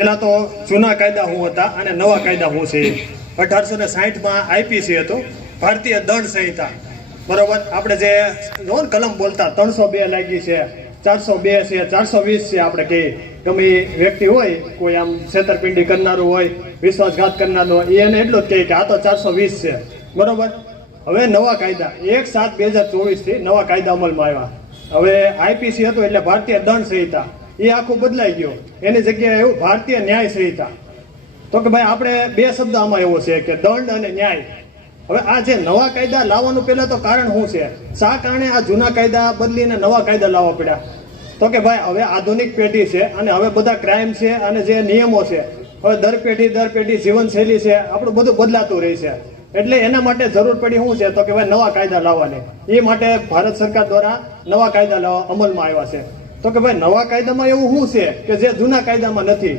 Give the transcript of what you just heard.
પહેલા તો જૂના કાયદા શું હતા અને નવા કાયદા શું છે. 1860માં આઈપીસી હતું, ભારતીય દંડ સંહિતા. બરોબર, આપણે જે જો ને કલમ બોલતા 302 લાગી છે, 402 છે, 420 છે. આપણે કે ગમે એ વ્યક્તિ હોય, કોઈ આમ છેતરપિંડી કરનારું હોય, વિશ્વાસઘાત કરનારું હોય, એને એટલું જ કહે કે આ તો 420 છે. બરોબર. હવે નવા કાયદા 1/7/2024 થી નવા કાયદા અમલમાં આવ્યા. હવે આઈપીસી હતું એટલે ભારતીય દંડ સંહિતા, એ આખું બદલાઈ ગયું. એની જગ્યાએ એવું ભારતીય ન્યાય સંહિતા. તો કે ભાઈ આપણે બે શબ્દ આમાં એવો છે કે દંડ અને ન્યાય. હવે આ જે નવા કાયદા લાવવાનું પહેલા તો કારણ શું છે? શા કારણે આ જૂના કાયદા બદલીને નવા કાયદા લાવવા પડ્યા? તો કે ભાઈ હવે આધુનિક પેઢી છે અને હવે બધા ક્રાઇમ છે અને જે નિયમો છે, હવે દર પેઢી જીવનશૈલી છે, આપણું બધું બદલાતું રહે છે. એટલે એના માટે જરૂર પડી શું છે? તો કે ભાઈ નવા કાયદા લાવવાની. એ માટે ભારત સરકાર દ્વારા નવા કાયદા લાવવા અમલમાં આવ્યા છે. તો કે ભાઈ નવા કાયદામાં એવું શું છે કે જે જૂના કાયદામાં નથી?